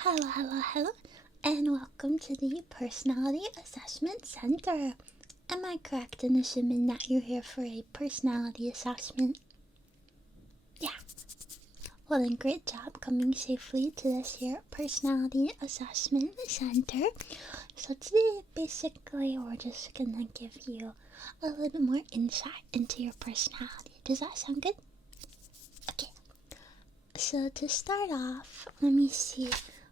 Hello, and welcome to the Personality Assessment Center. Am I correct in assuming that you're here for a personality assessment? Yeah. Well then, great job coming safely to this here Personality Assessment Center. So today, basically, we're just gonna give you a little bit more insight into your personality. Does that sound good? Okay. So to start off, let me see.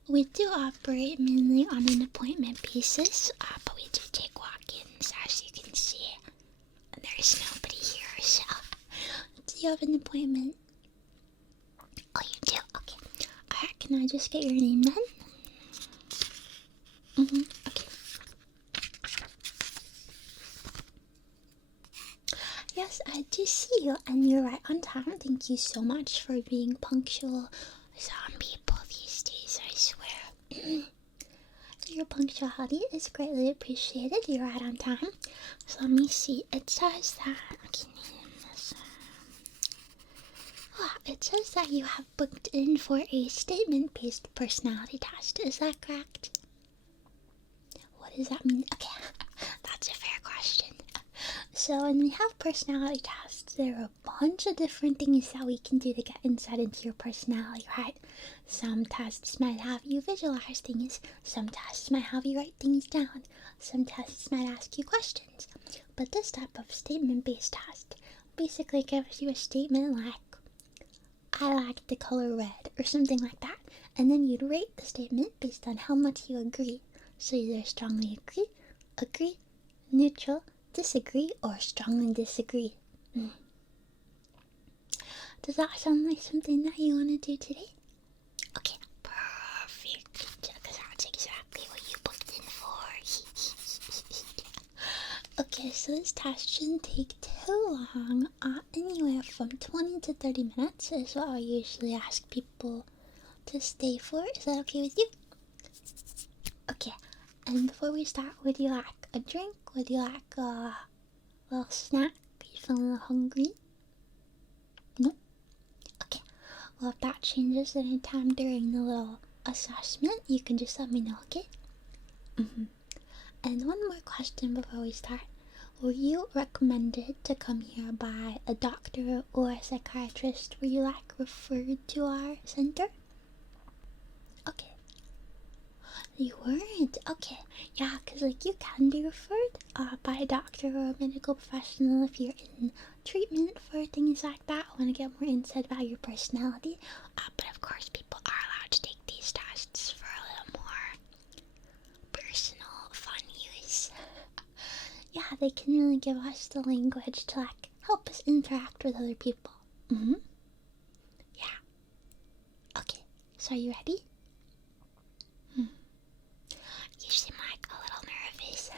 We do operate mainly on an appointment basis, but we do take walk-ins, as you can see. There's nobody here, so do you have an appointment? Oh, you do? Okay. Alright, can I just get your name then? Okay. Yes, I do see you, and you're right on time. Thank you so much for being punctual. Some people these days, I swear. Your punctuality is greatly appreciated. You're right on time. So let me see. It says that. It says that you have booked in for a statement-based personality test. Is that correct? What does that mean? Okay, that's a fair question. So when we have personality tests, there are a bunch of different things that we can do to get insight into your personality, right? Some tests might have you visualize things, some tests might have you write things down, some tests might ask you questions. But this type of statement-based test basically gives you a statement like, I like the color red, or something like that, and then you'd rate the statement based on how much you agree. So either strongly agree, neutral, disagree, or strongly disagree. Does that sound like something that you want to do today? Okay, perfect, because that's exactly what you booked in for. Okay, so this test shouldn't take too long. Anywhere from 20 to 30 minutes is what I usually ask people to stay for. Is that okay with you? Okay, and before we start, would you like a drink? Would you like a little snack? Are you feeling a little hungry? No? Okay, well if that changes any time during the little assessment, you can just let me know, okay? And one more question before we start. Were you recommended to come here by a doctor or a psychiatrist? Were you referred to our center? Okay. You weren't? Okay. Yeah, because you can be referred by a doctor or a medical professional if you're in treatment for things like that. I want to get more insight about your personality. But of course, people are allowed to take these tests for a little more personal, fun use. Yeah, they can really give us the language to help us interact with other people. Yeah. Okay, so are you ready? You seem a little nervous.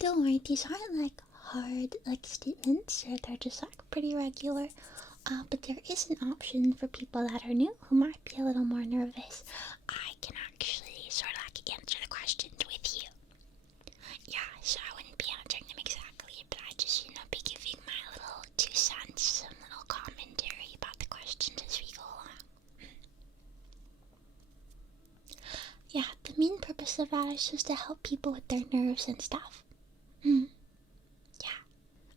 Don't worry, these aren't hard statements. They're just pretty regular. But there is an option for people that are new who might be a little more nervous. I can actually sort of answer the questions with you. Yeah, so I wouldn't be answering them exactly, but I just, be giving my little 2 cents, some little commentary about the questions as we go along. Yeah, the main purpose of that is just to help people with their nerves and stuff. Yeah.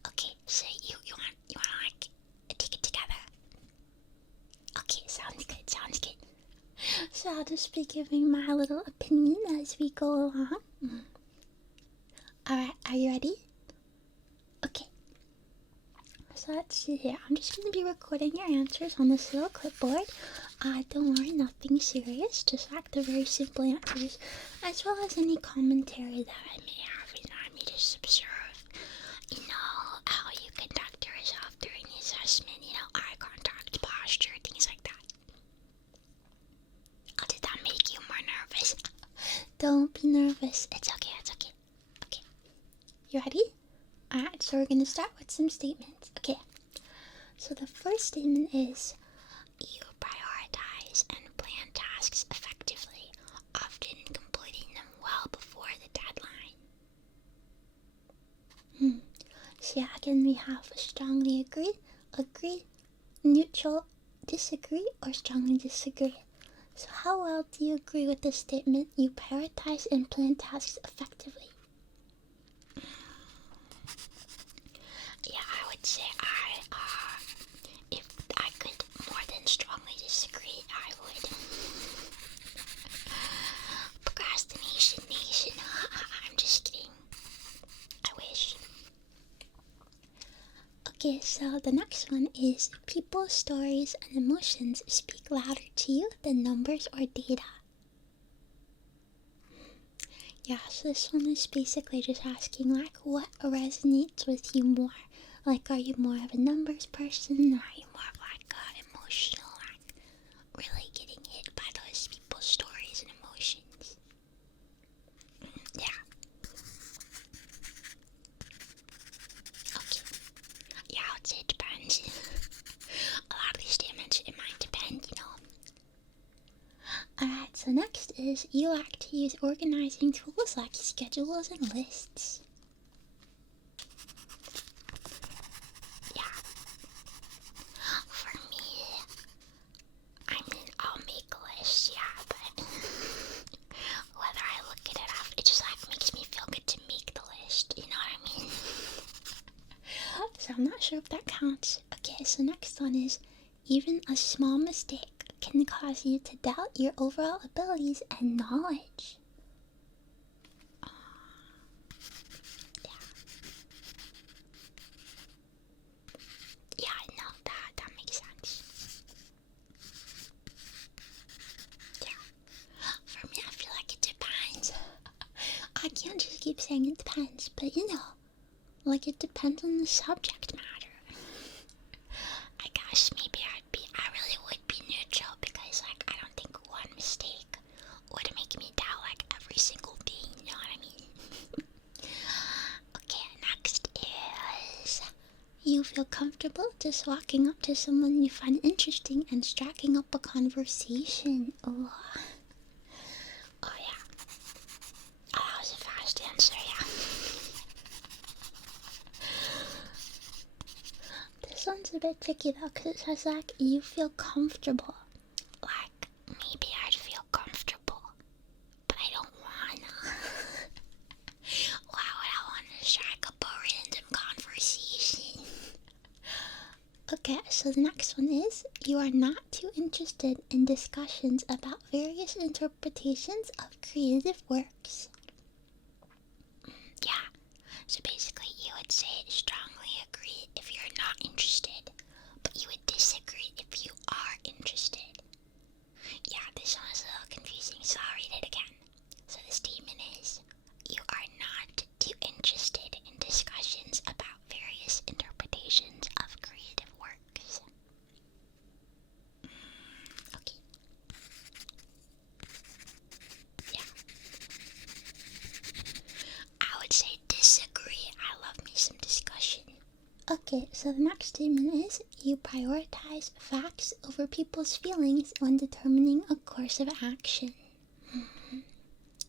Okay, so you wanna take it together? Okay, sounds good. So I'll just be giving my little opinion as we go along. Alright, are you ready? Okay. So let's see here. I'm just going to be recording your answers on this little clipboard. Don't worry, nothing serious. Just the very simple answers, as well as any commentary that I may have. I may just observe, how you conduct yourself during the assessment. Eye contact, posture, things like that. Oh, did that make you more nervous? Don't be nervous. It's okay. Okay. You ready? Alright, so we're going to start with some statements. Okay, so the first statement is, you prioritize and plan tasks effectively, often completing them well before the deadline. So yeah, again we have strongly agree, neutral, disagree, or strongly disagree. So how well do you agree with the statement, you prioritize and plan tasks effectively? Yeah, I would say if I could more than strongly disagree, I would. Procrastination nation. I'm just kidding. I wish. Okay, so the next one is people's stories and emotions speak louder to you than numbers or data. Yeah, so this one is basically just asking like what resonates with you more. Like, are you more of a numbers person, or are you more of like emotional, like really getting hit by those people's stories and emotions? Yeah. Okay. Yeah, I would say it depends. A lot of these statements, it might depend, you know. Alright, so next is you like to use organizing tools like schedules and lists. Yeah. For me, I mean, I'll make a list, yeah, but whether I look at it off, it just like makes me feel good to make the list, you know what I mean? So I'm not sure if that counts. Okay, so next one is even a small mistake can cause you to doubt your overall abilities and knowledge. Yeah, I know that makes sense. Yeah. For me, I feel like it depends. I can't just keep saying it depends, but you know, like it depends on the subject matter. I guess maybe I really would be neutral because, like, I don't think one mistake would make me doubt, like, every single thing, you know what I mean? Okay, next is... You feel comfortable just walking up to someone you find interesting and striking up a conversation. Oh, Oh, yeah. Oh, that was a fast answer, yeah. this one's a bit tricky though, because it says like you feel comfortable. Like, maybe I'd feel comfortable, but I don't wanna. Why would I want to strike up a random conversation? Okay, so the next one is you are not too interested in discussions about various interpretations of creative works. Yeah, so basically you would say strongly agree if you're not interested, but you would disagree if you are interested. Yeah, this one is a little confusing, so I'll read it again. So the statement is, you are not too interested in discussions about various interpretations of creative works. Okay. Yeah. I would say disagree. I love me some discussion. Okay, so the next statement is you prioritize facts over people's feelings when determining a course of action.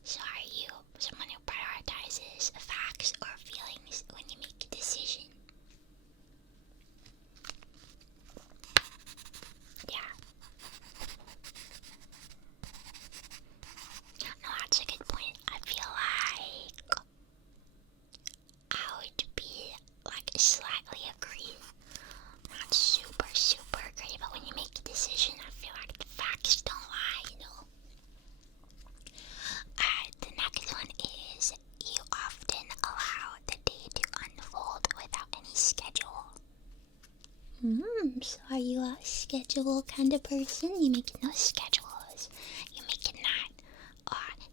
So are you someone who prioritizes facts or feelings when you make a decision? Yeah. No, that's a good point. I feel like I would be like slightly agree. Not super, super agree, but when you make a decision, I feel like the facts don't lie, you know? The next one is you often allow the day to unfold without any schedule. So are you a schedule kind of person? You make No schedules. You make it not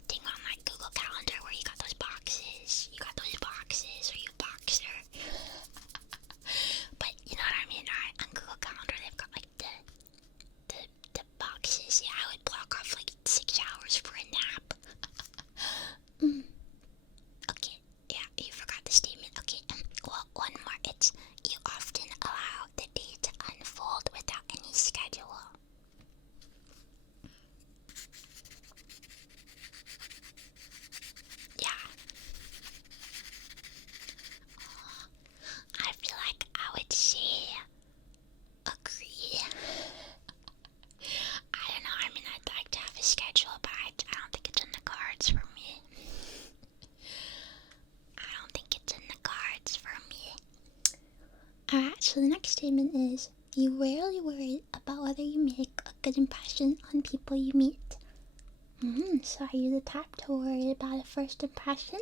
thing on like Google Calendar where you got those boxes. You got those boxes, or you boxer. But you know what I mean, right? On Google Calendar they've got like the boxes. Yeah, I would block off like 6 hours for a nap. Okay, yeah, you forgot the statement. Okay, well, one more. It's you often allow the day to unfold without any schedule. so the next statement is, you rarely worry about whether you make a good impression on people you meet. So are you the type to worry about a first impression?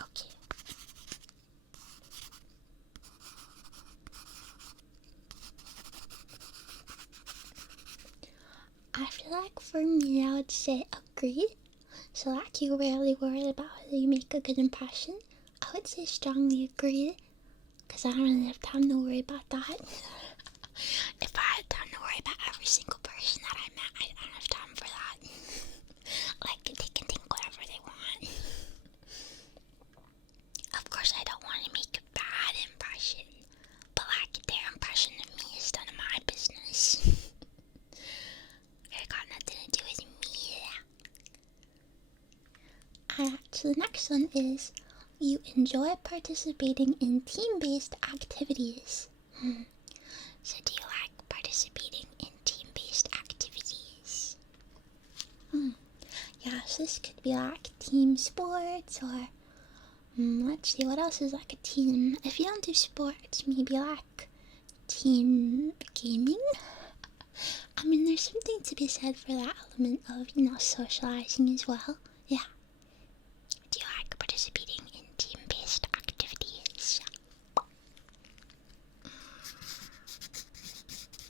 Okay. I feel like for me, I would say agree. So like you rarely worry about whether you make a good impression. I would say strongly agree, because I don't really have time to worry about that. If I had time to worry about every single person that I met, I don't have time for that. Like, they can think whatever they want. Of course, I don't want to make a bad impression, but like, their impression of me is none of my business. It got nothing to do with me. So the next one is, you enjoy participating in team-based activities. So do you like participating in team-based activities? Yeah, so this could be like team sports, or let's see, what else is like a team? If you don't do sports, maybe like team gaming. I mean, there's something to be said for that element of, socializing as well. Yeah. Do you like participating in team-based activities?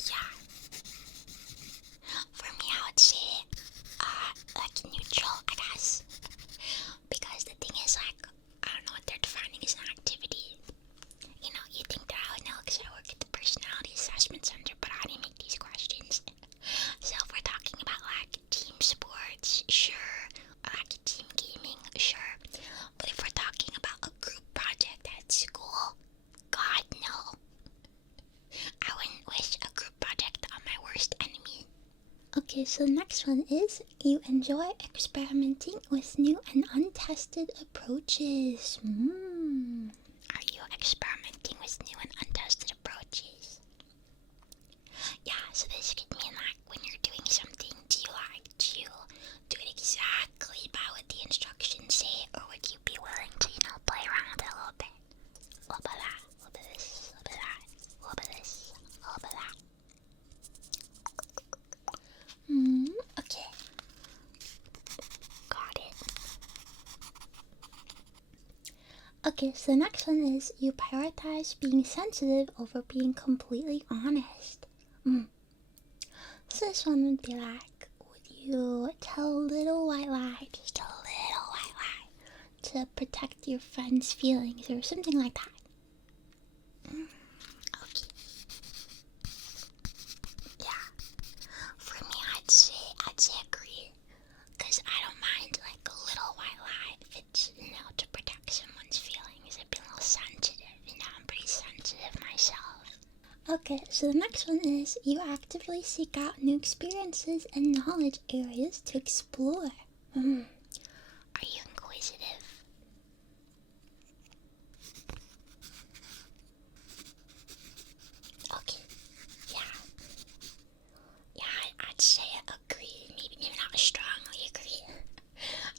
Yeah. For me, I would say, like neutral, I guess. Because the thing is, like, I don't know what they're defining as an activity. You think that I would know because I work at the Personality Assessment Center, but I didn't make these questions. So if we're talking about, like, team sports, sure. Or, like, team gaming, sure. But if we're talking about a group project at school, God, no. I wouldn't wish a group project on my worst enemy. Okay, so the next one is, you enjoy experimenting with new and untested approaches. Are you experimenting with new and untested approaches? Yeah, so this could mean like when you're doing something, do you like to do it exactly by what the instructions say, or would you be willing to, play around with it a little bit? A little bit of that, a little bit of this, a little bit of that, a little bit of this, a little bit of that. Okay. Got it. Okay, so the next one is, you prioritize being sensitive over being completely honest. So this one would be like, would you tell a little white lie, just a little white lie, to protect your friend's feelings or something like that? Okay. Yeah. For me, I'd say agree. Because I don't mind like a little white lie if it's, to protect someone's feelings. I've been a little sensitive, I'm pretty sensitive myself. Okay, so the next one is, you actively seek out new experiences and knowledge areas to explore. Are you inquisitive? Okay. Yeah. I'd say agree. Maybe not strongly agree.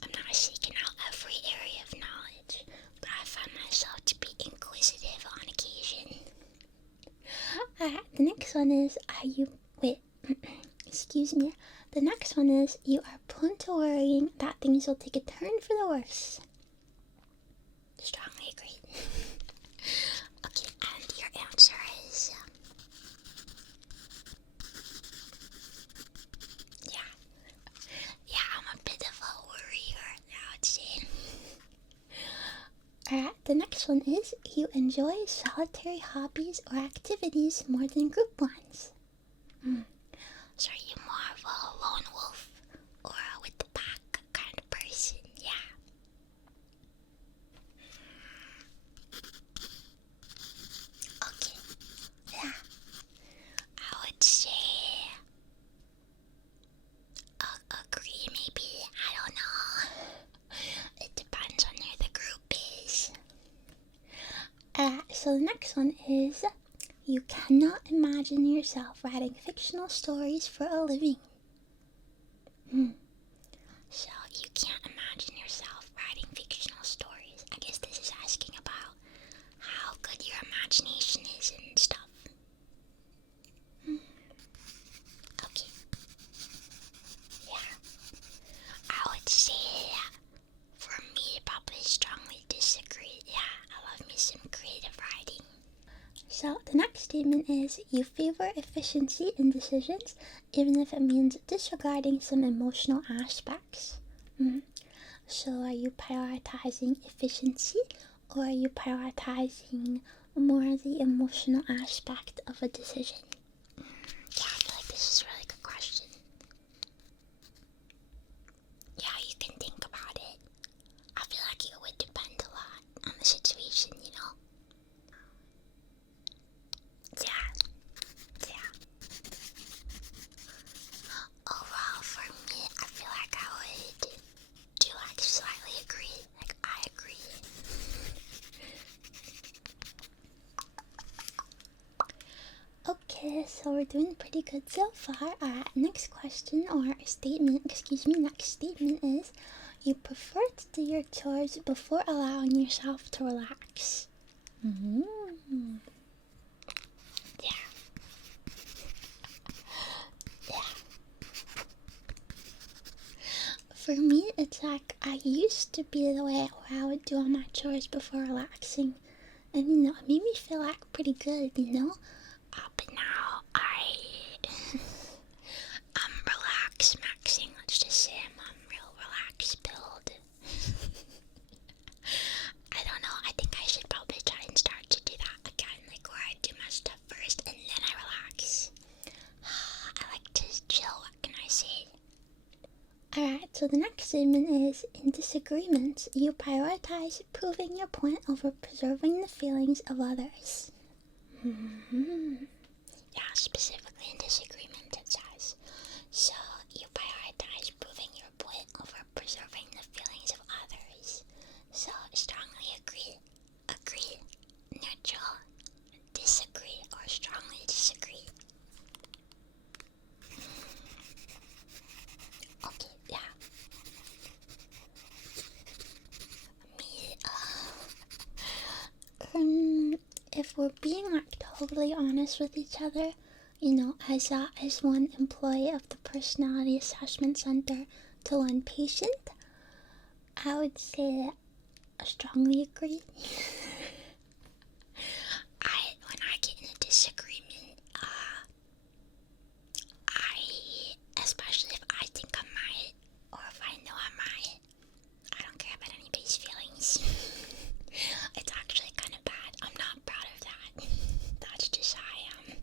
I'm not seeking out every area of knowledge, but I find myself to be inquisitive on occasion. The next one is, excuse me. The next one is, you are prone to worrying that things will take a turn for the worse. Strongly agree. Okay, and your answer is... Yeah, I'm a bit of a worrier, I would say. The next one is, you enjoy solitary hobbies or activities more than group ones. So are you more of a lone wolf or a with the pack kind of person? Yeah. Okay. Yeah. I would say agree maybe. I don't know. It depends on who the group is. So the next one is, you cannot imagine yourself writing fictional stories for a living. So you can't imagine yourself writing fictional stories. I guess this is asking about statement is you favor efficiency in decisions, even if it means disregarding some emotional aspects. So are you prioritizing efficiency, or are you prioritizing more of the emotional aspect of a decision? Yeah, I feel like this is a really good question. Yeah, you can think about it. I feel like it would depend a lot on the situation, you know? Yeah. Overall, for me, I feel like I would do like slightly agree. Like, I agree. Okay, so we're doing pretty good so far. Alright, next question, or next statement is you prefer to do your chores before allowing yourself to relax. Yeah. For me, it's like I used to be the way where I would do all my chores before relaxing. And it made me feel like pretty good, But now I'm relax maxing. Let's just say I'm on real relax build. I don't know. I think I should probably try and start to do that again, like where I do my stuff first and then I relax. I like to chill. What can I say? Alright, so the next statement is in disagreements, you prioritize proving your point over preserving the feelings of others. Yeah, specifically in disagreement it says. So you prioritize proving your point over preserving the feelings of others. So strongly agree, neutral, disagree, or strongly disagree. Okay, yeah. If we're being like totally honest with each other, as one employee of the Personality Assessment Center to one patient, I would say I strongly agree. When I get in a disagreement, especially if I think I'm right, or if I know I'm right, I don't care about anybody's feelings. It's actually kind of bad. I'm not proud of that. That's just how I am.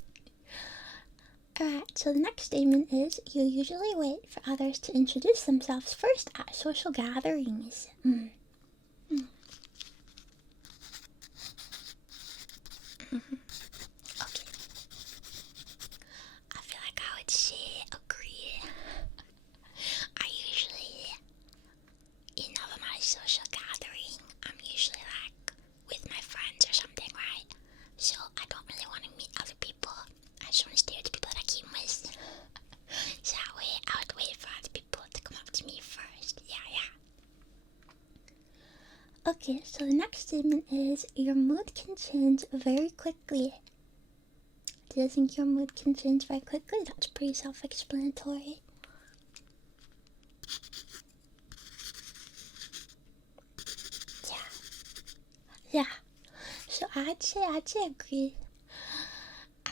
Alright, so the next statement is you usually wait for others to introduce themselves first at social gatherings. Okay. I feel like I would say agree. I usually, for my social gathering, I'm usually like with my friends or something, right? So I don't really want to meet other people. I just want to stay with the people that I came with. So that way I would wait for other people to come up to me first. Yeah. Okay, so the next statement is your mood can change very quickly. Do you think your mood can change very quickly? That's pretty self-explanatory. Yeah. So I'd say agree.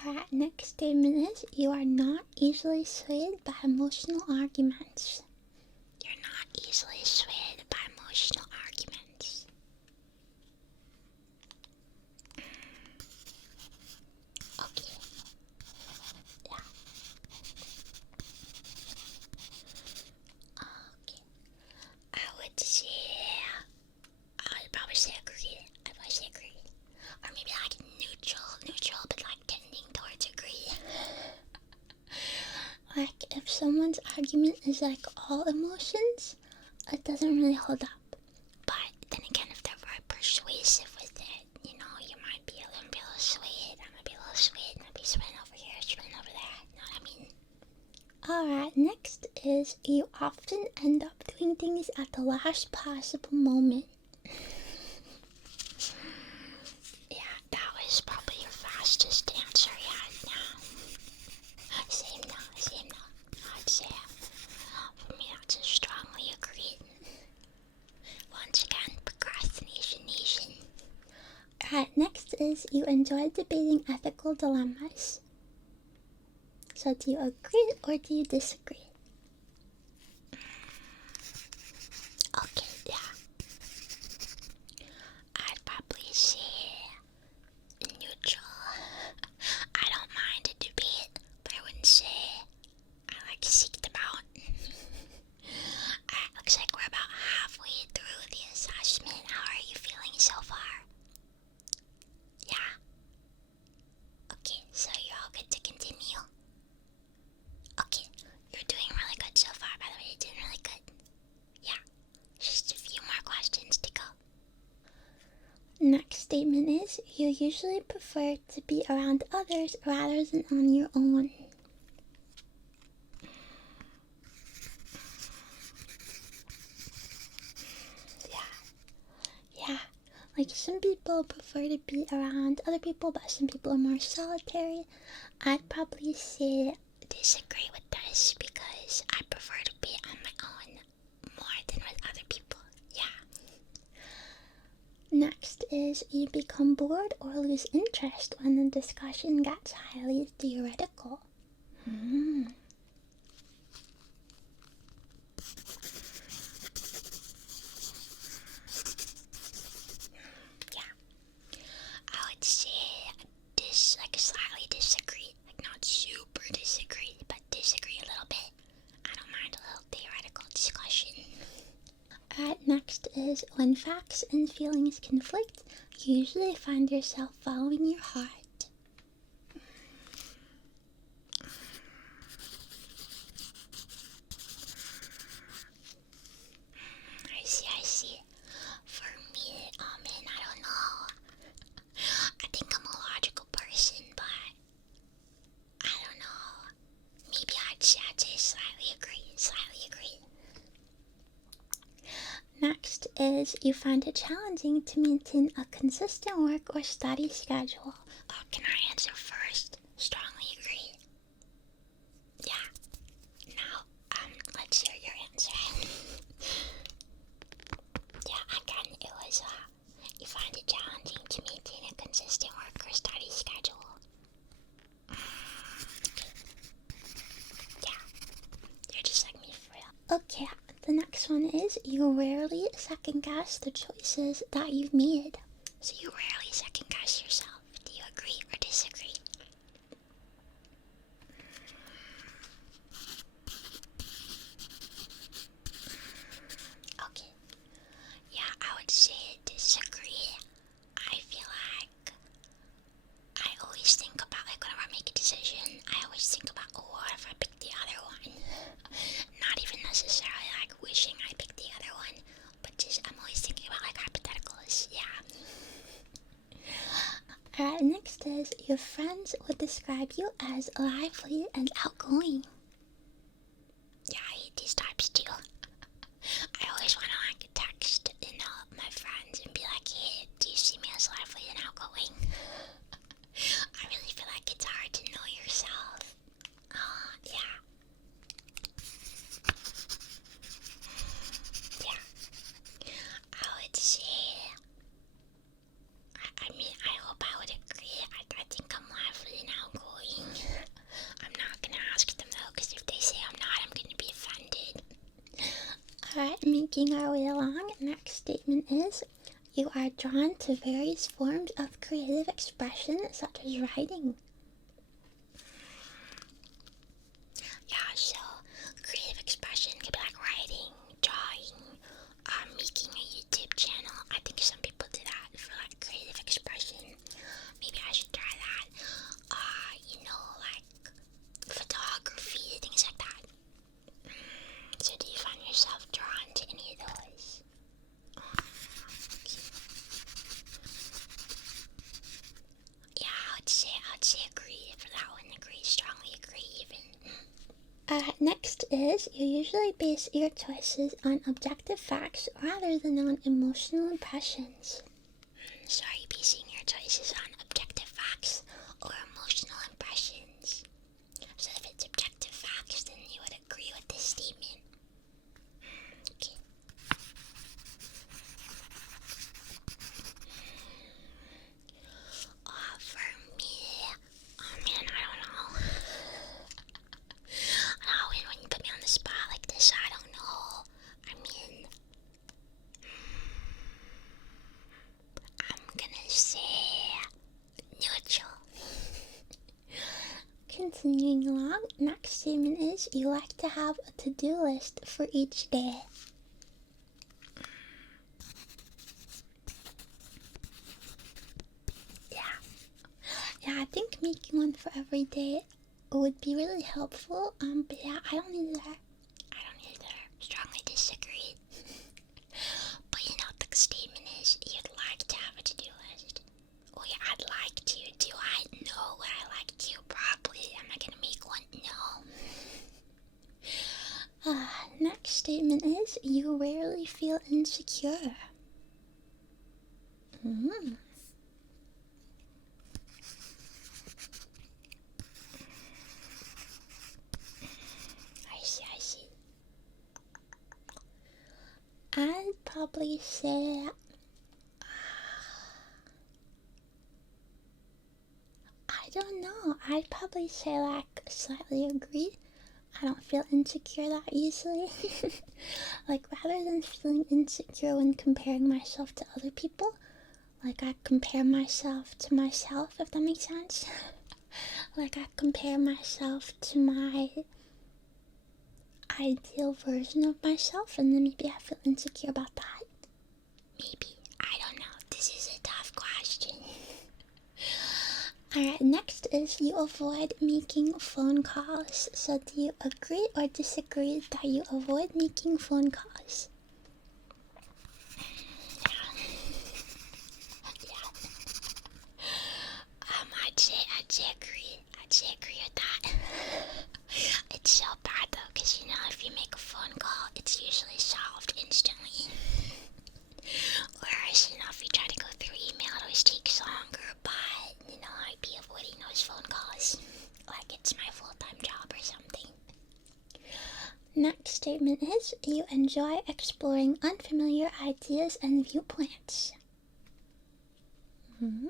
Alright, next statement is you are not easily swayed by emotional arguments. You're not easily swayed by emotional arguments. Okay. Yeah. Okay. I would probably say agree. Or maybe like neutral, but like tending towards agree. Like, if someone's argument is like all emotions, it doesn't really hold up. But then again, if they're very persuasive with it, you might be a little swayed. I might be a little swayed. Might be swaying over here, swaying over there. You know what I mean? Alright, next is you often end up doing things at the last possible moment. Yeah, that was probably your fastest answer yet. Same now. I'd say for me that's a strongly agreed. Once again, procrastination nation. Alright, next is is you enjoy debating ethical dilemmas. So do you agree or do you disagree? Okay, yeah. I'd probably say neutral. I don't mind a debate, but I wouldn't say I like seek them out. Alright, looks like we're about halfway through the assessment. How are you feeling so far? Yeah? Okay, so you're all good to continue? Okay, you're doing really good so far, by the way. You're doing really good. Yeah, just a few more questions to go. Next statement is you usually prefer to be around others rather than on your own. Yeah. Like some people prefer to be around other people, but some people are more solitary. I'd probably say Disagree with this because I prefer to be on my own more than with other people. Yeah. next is you become bored or lose interest when the discussion gets highly theoretical. I would say slightly disagree. Like not super disagree, but disagree a little bit. I don't mind a little theoretical discussion. Alright, next is when facts and feelings conflict, you usually find yourself following your heart. I see. For me, man, I don't know. I think I'm a logical person, but I don't know. Maybe I'd say slightly agree. Next is you find it challenging to maintain a consistent work or study schedule. Oh, can I answer first? Strongly agree. Yeah. Now, let's hear your answer. Yeah, again, it was, you find it challenging to maintain a consistent work or study schedule. Yeah, you're just like me for real. Okay, the next one is you rarely second guess the choices that you've made. So you rarely second guess yourself. Do you agree or disagree? Okay. Yeah, I would say disagree. I feel like I always think about, like, whenever I make a decision, I always think about, oh, what if I pick the other one? Not even necessarily like wishing I picked the other one, but just I'm always thinking about like hypotheticals. Yeah. Alright, next is your friends would describe you as lively and outgoing. Yeah, I hate these types too. I always want to like text, my friends and be like, hey, do you see me as lively and outgoing? I really feel like it's hard to know yourself. Yeah. Yeah. I would say, I mean, I hope I would agree. I think I'm lively and outgoing. I'm not gonna ask them though, because if they say I'm not, I'm gonna be offended. Alright, making our way along, next statement is you are drawn to various forms of creative expression such as writing. Yeah, so creative expression could be like writing, drawing, making a YouTube channel. I think some people do that for like creative expression. Maybe I should try that. Like photography, things like that. So do you find yourself drawn to any of those? Yeah, I'd say agree for that one. Agree, strongly agree even. Next is you usually base your choices on objective facts rather than on emotional impressions. So are you basing your choices on objective facts or emotional impressions? So if it's objective facts, then you would agree with this statement. Okay. singing along, next statement is you like to have a to-do list for each day. Yeah, I think making one for every day would be really helpful. But yeah, I don't either. Strongly disagree. But you know, the statement is you'd like to have a to-do list. Oh yeah, I'd like to. Do I know what I like to? Probably. Am I gonna make one? No. Next statement is you rarely feel insecure. I see. I'd probably say I don't know. I'd probably say like slightly agree. I don't feel insecure that easily. Like rather than feeling insecure when comparing myself to other people, like I compare myself to myself, if that makes sense. Like I compare myself to my ideal version of myself, and then maybe I feel insecure about that. Maybe. I don't know. This is a tough question. Alright, next is you avoid making phone calls. So do you agree or disagree that you avoid making phone calls? I'd say agree with that. It's so bad though, because you know, if you make a phone call, it's usually solved instantly. Whereas, you know, if you try to go through email, it always takes longer, but, you know, I'd be avoiding those phone calls like it's my full-time job or something. Next statement is you enjoy exploring unfamiliar ideas and viewpoints. Okay.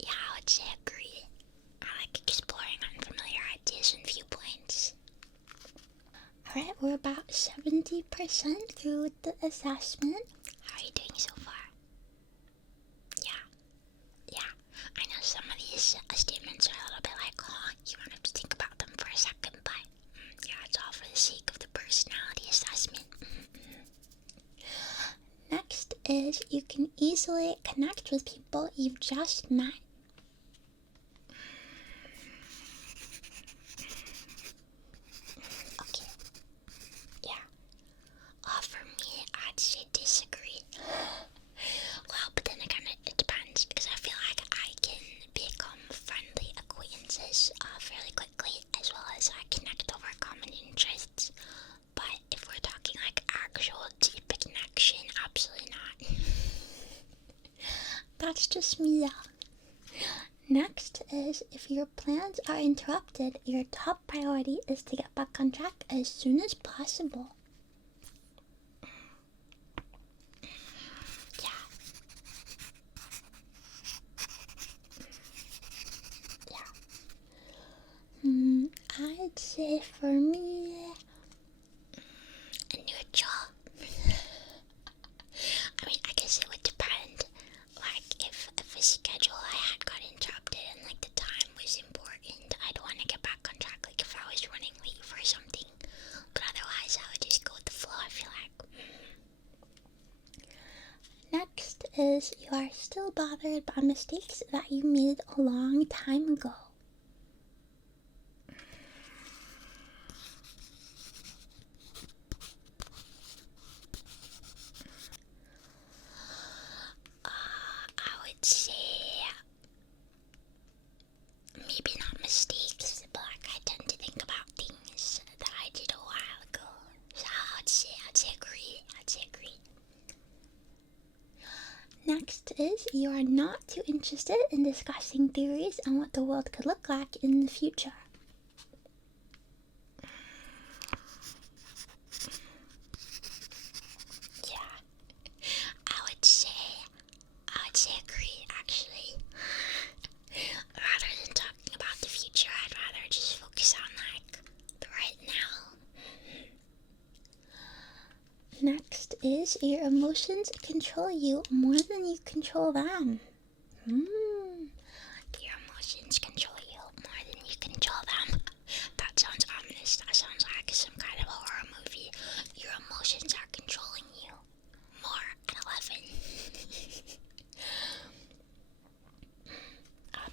Yeah, I would say agree. I like exploring unfamiliar ideas and viewpoints. Alright, we're about 70% through the assessment. How are you doing so far? Yeah. I know some of these statements are a little bit like, oh, you might have to think about them for a second, but yeah, it's all for the sake of the personality assessment. Next is you can easily connect with people you've just met. Okay. Yeah. For me, I'd say disagree. Well, but then again, it depends, because I feel like I can become friendly acquaintances fairly quickly, as well as I connect over common interests. But if we're talking like actual deep connection, absolutely not. That's just me though. Next is if your plans are interrupted, your top priority is to get back on track as soon as possible. I'd say for me, neutral. I mean, I guess it would depend. Like, if a schedule I had got interrupted and like the time was important, I'd want to get back on track. Like if I was running late for something, but otherwise I would just go with the flow. I feel like. next is you are still bothered by mistakes that you made a long time ago. I would say maybe not mistakes, but like I tend to think about things that I did a while ago. So I'd say agree. Next is you are not too interested in discussing theories on what the world could look like in the future. Yeah, I would say agree, actually. Rather than talking about the future, I'd rather just focus on like the right now. Next is your emotions control you more than you control them. Your emotions control you more than you control them. That sounds ominous. That sounds like some kind of horror movie. Your emotions are controlling you more at 11.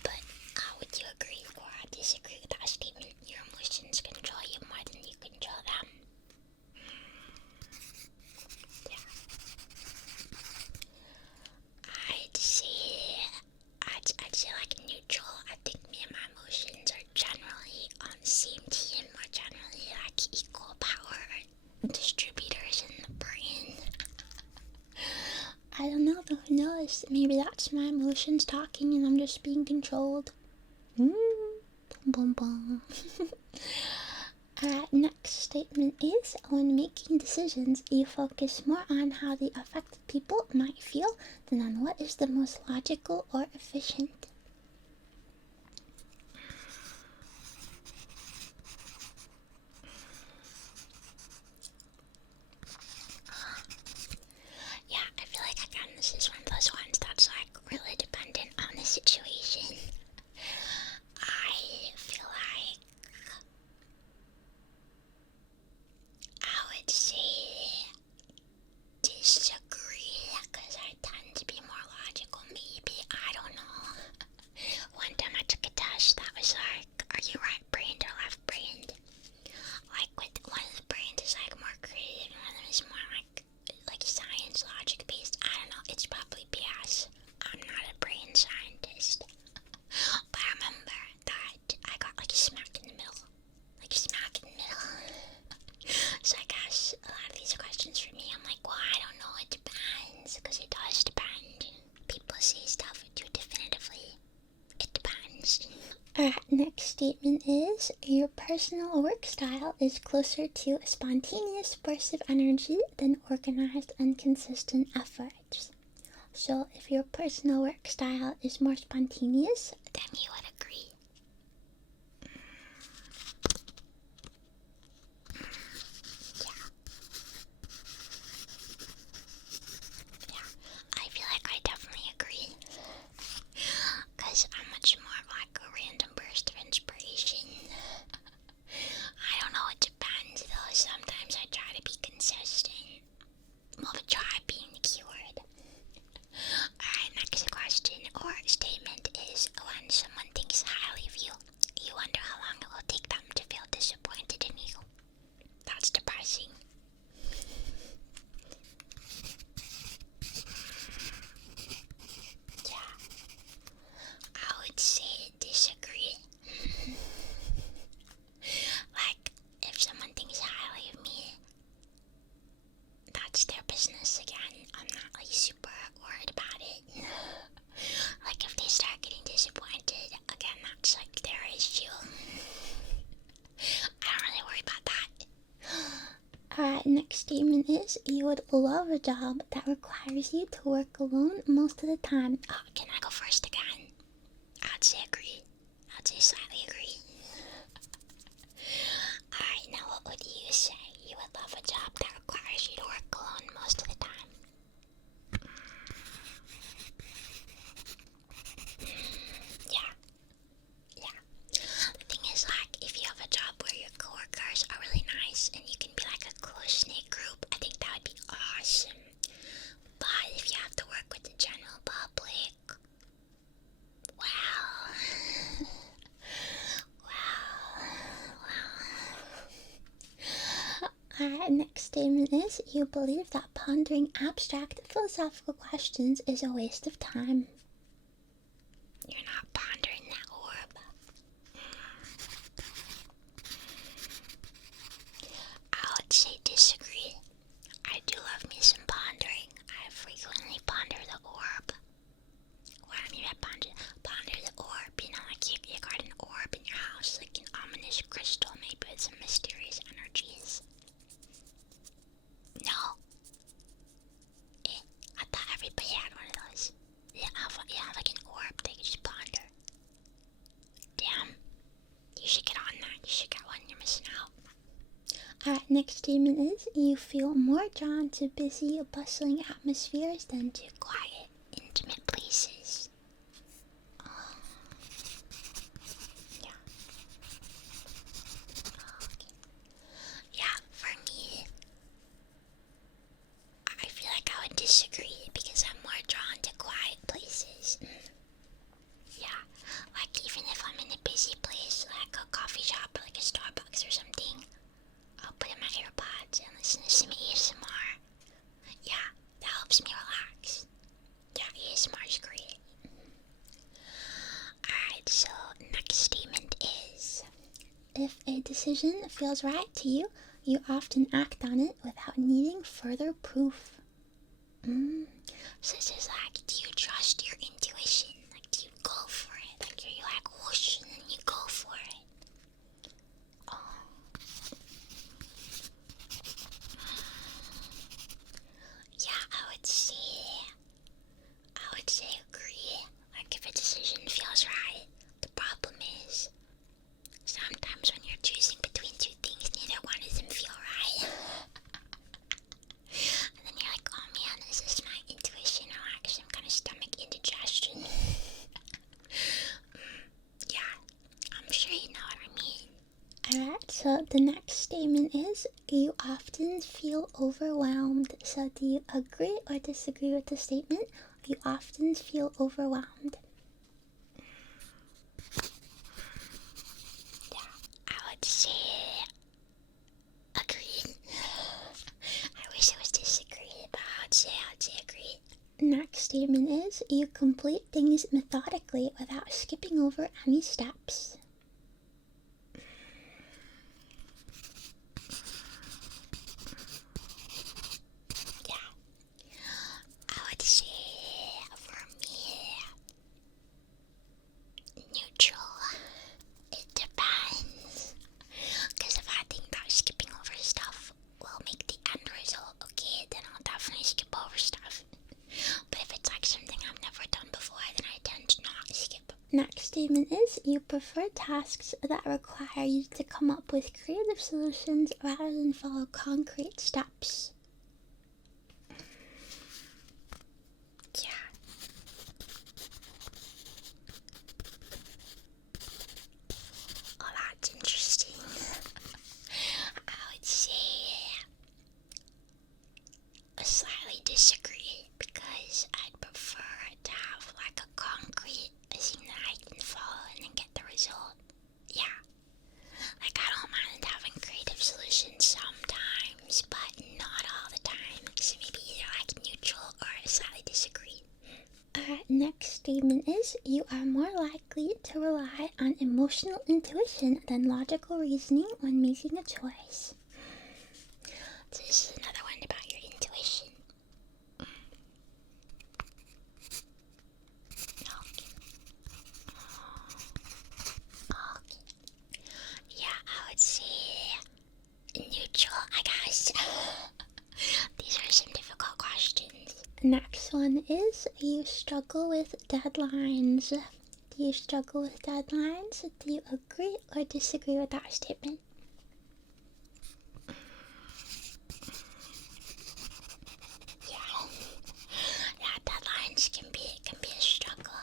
But would you agree or disagree with that statement? Your emotions control you more than you control them. Yeah. I'd say like neutral. I think me and my emotions are generally on the same team. We're generally like equal power distributors in the brain. I don't know, but who knows? Maybe that's my emotions talking and I'm just being controlled. Boom, boom, boom. Next statement is, when making decisions, you focus more on how the affected people might feel than on what is the most logical or efficient. Yeah, I feel like again this is one of those ones that's like really dependent on the situation. I feel like I would say disagree because I tend to be more logical. Maybe, I don't know. One time I took a test that was like, are you right-brained or left-brained? Like with one of the brains is like more creative and one of them is more like science, logic based. I don't know, it's probably BS. I'm not a brain scientist. But I remember that I got like smack in the middle. So I guess a lot of these are questions for me. I'm like, well, I don't know, it depends. Because it does depend. People say stuff too definitively. It depends. Next statement is, your personal work style is closer to a spontaneous burst of energy than organized and consistent efforts. So if your personal work style is more spontaneous, Then you would agree. Yeah, I feel like I definitely agree. Because I'm much more like a random burst of inspiration. I don't know, it depends though. Sometimes I try to be consistent. Well, but try being the keyword. Alright, next question or statement is, when someone thinks highly of you, you wonder how long it will take them to feel disappointed in you. That's depressing. Yeah, I would say disagree. Like, if someone thinks highly of me, that's their business again. I'm not like super worried about it. Like, if they start getting disappointed, again, that's like their issue. I don't really worry about that. next statement is, you would love a job that requires you to work alone most of the time. Oh, can I go first again? I'd say agree. I'd say slightly agree. Alright, now what would you say? You would love a job that requires you to work alone most of the time. Yeah. The thing is, like, if you have a job where your coworkers are really nice and you can be like a close-knit group, I think that would be awesome. But if you have to work with the general public, well, Next statement is, you believe that pondering abstract philosophical questions is a waste of time. you're not pondering that orb. I would say disagree. I do love me some pondering. I frequently ponder the orb. What I mean by ponder the orb, you know, like you got an orb in your house, like an ominous crystal, maybe with some mysterious energies. No. I thought everybody had one of those. Yeah, Alright, next statement is you feel more drawn to busy, bustling atmospheres than to quiet, intimate places. Yeah. Okay. Yeah, for me, I feel like I would disagree because I'm more drawn to quiet places. Yeah, like even if I'm in a busy place, like a coffee shop or like a Starbucks or something, I'll put in my AirPods and listen to some ASMR. Yeah, that helps me relax. Yeah, ASMR is great. Alright, so next statement is... if a decision feels right to you, you often act on it without needing further proof. So this is like, do you trust your intuition? Like, do you go for it? Like, are you like whoosh and then you go for it? Yeah, I would say agree. Like, if a decision feels right, the problem is sometimes when you're choosing between two things, neither one of them feel right. And then you're like, oh man, is this my intuition or like some kind of stomach indigestion? Yeah, I'm sure you know what I mean. Alright, so the next statement is you often feel overwhelmed. So do you agree or disagree with the statement? You often feel overwhelmed. Yeah, I would say agree. I wish it was disagree, but I'd say agree. Next statement is you complete things methodically without skipping over any steps. Yeah, I would say for me, neutral. It depends. Because if I think that skipping over stuff will make the end result okay, then I'll definitely skip over stuff. But if it's like something I've never done before, then I tend to not skip. Next statement is you prefer tasks that require you to come up with creative solutions rather than follow concrete steps. Yeah. Oh, that's interesting. I would say I slightly disagree because I'd prefer to have like a concrete thing that I can follow and then get the result. Yeah. Like, I don't mind having creative solutions sometimes, but not all the time. So maybe either like neutral or slightly disagree. Alright, next statement is you are more likely to rely on emotional intuition than logical reasoning when making a choice. So this is another one about your intuition. Okay. Yeah, I would say neutral, I guess. These are some difficult questions. Next one is you struggle with deadlines. Do you struggle with deadlines? Do you agree or disagree with that statement? Yeah, deadlines can be a struggle.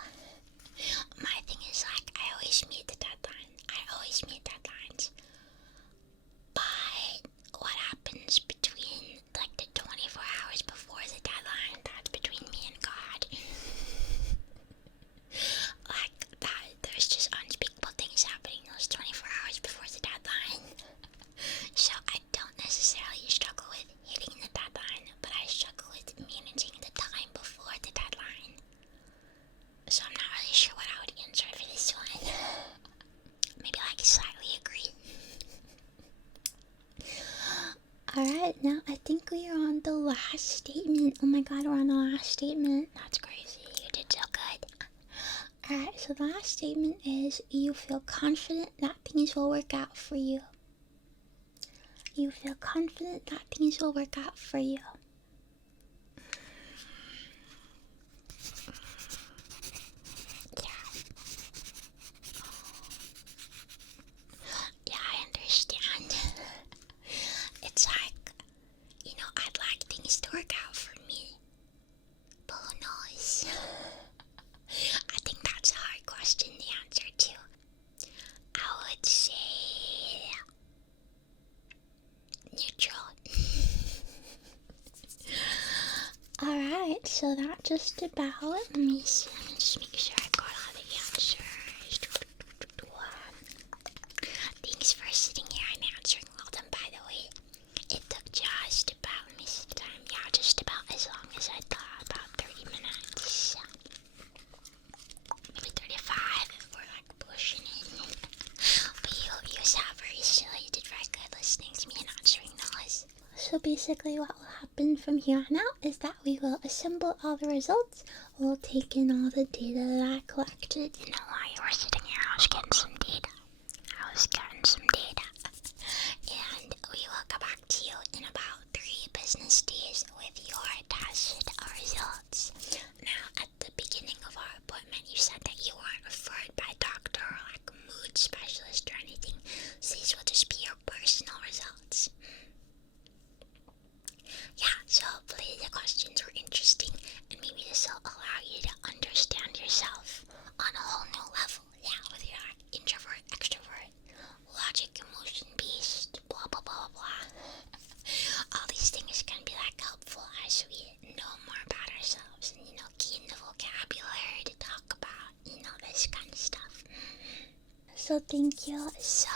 My thing is like I always meet the deadline. I always meet deadlines. But what happens between like the 24 hours before the deadline, that's between me and God. Like that, there's just unspeakable things happening those 24 hours before the deadline. So I don't necessarily struggle with hitting the deadline, but I struggle with managing the time before the deadline. So I'm not really sure what I would answer for this one. Maybe like slightly agree. Alright, now I think we are on the last statement. Oh my god, we're on the last statement. That's crazy. You did so good. Alright, so the last statement is you feel confident that things will work out for you. You feel confident that things will work out for you. Yeah, I understand. It's so that just about. Let me see. Let me just make sure I got all the answers. Thanks for sitting here and answering all them, by the way. It took just about, let me see the time. Yeah, just about as long as I thought, about 30 minutes. Maybe 35 if we're like pushing it. But you sound very silly. You did very good listening to me and answering those. So basically what will happen from here on out is that we will assemble all the results. We'll take in all the data that I collected. You know, while you were sitting here, I was getting some data. And we will come back to you in about 3 business days with your test results. Now, at the beginning of our appointment, you said that you weren't referred by a doctor or like a mood specialist or anything. So these will just be your personal results. Yeah, so hopefully the questions were interesting and maybe this will allow you to understand yourself on a whole new level. Yeah, whether you're like introvert, extrovert, logic, emotion based, blah blah blah blah. All these things can be like helpful as we know more about ourselves and gain the vocabulary to talk about this kind of stuff. So thank you. So